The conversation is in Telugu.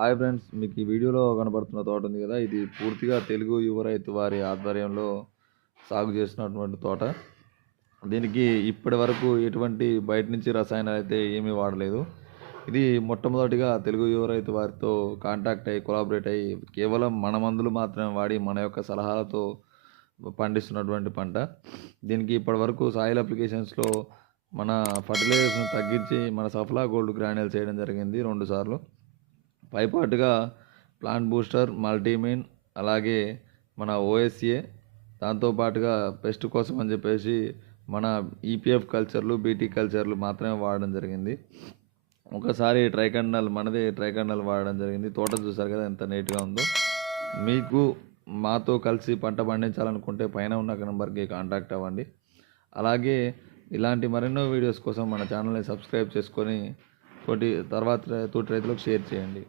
హాయ్ ఫ్రెండ్స్, మీకు ఈ వీడియోలో కనబడుతున్న తోట ఉంది కదా, ఇది పూర్తిగా తెలుగు యువ రైతు వారి ఆధ్వర్యంలో సాగు చేస్తున్నటువంటి తోట. దీనికి ఇప్పటి వరకు ఎటువంటి బయట నుంచి రసాయనాలు అయితే ఏమీ వాడలేదు. ఇది మొట్టమొదటిగా తెలుగు యువ రైతు వారితో కాంటాక్ట్ అయ్యి కొలాబరేట్ అయ్యి కేవలం మన మందులు మాత్రమే వాడి మన యొక్క సలహాలతో పండిస్తున్నటువంటి పంట. దీనికి ఇప్పటి వరకు సాయిల్ అప్లికేషన్స్లో మన ఫర్టిలైజర్స్ను తగ్గించి మన సఫలా గోల్డ్ గ్రాన్యూల్స్ చేయడం జరిగింది 2 సార్లు. పైపాటుగా ప్లాంట్ బూస్టర్, మల్టీమిన్, అలాగే మన ఓఎస్ఏ, దాంతోపాటుగా పెస్ట్ కోసం అని చెప్పేసి మన ఈపీఎఫ్ కల్చర్లు, బీటీ కల్చర్లు మాత్రమే వాడడం జరిగింది. ఒకసారి మనదే ట్రైకన్నల్ వాడడం జరిగింది. తోట చూసారు కదా ఎంత నీట్గా ఉందో. మీకు మాతో కలిసి పంట పండించాలనుకుంటే పైన ఉన్న నెంబర్కి కాంటాక్ట్ అవ్వండి. అలాగే ఇలాంటి మరెన్నో వీడియోస్ కోసం మన ఛానల్ని సబ్స్క్రైబ్ చేసుకొని తోటి రైతులకు షేర్ చేయండి.